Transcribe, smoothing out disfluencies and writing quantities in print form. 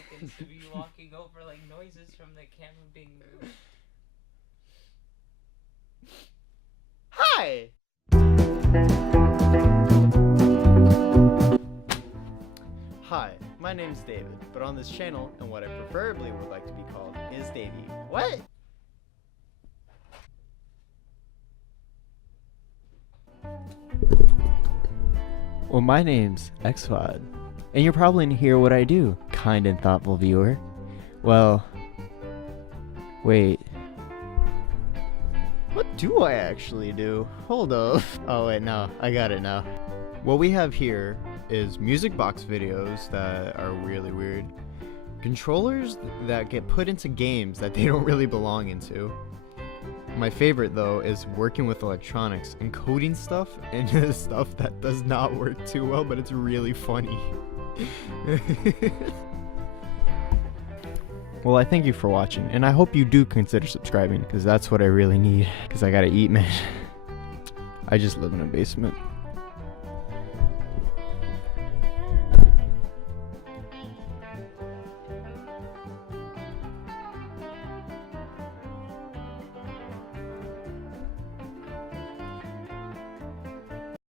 seconds to be walking over like noises from the camera being moved. Hi! Hi, my name's David, but on this channel, and what I preferably would like to be called, is Davey. What? Well, my name's Xwad, and you're probably gonna hear what I do, kind and thoughtful viewer. Well, wait. What do I actually do? Hold up. Oh wait, no, I got it now. What we have here is music box videos that are really weird, controllers that get put into games that they don't really belong into. My favorite though is working with electronics and coding stuff into stuff that does not work too well, but it's really funny. Well, I thank you for watching, and I hope you do consider subscribing, because that's what I really need, because I gotta eat, man. I just live in a basement.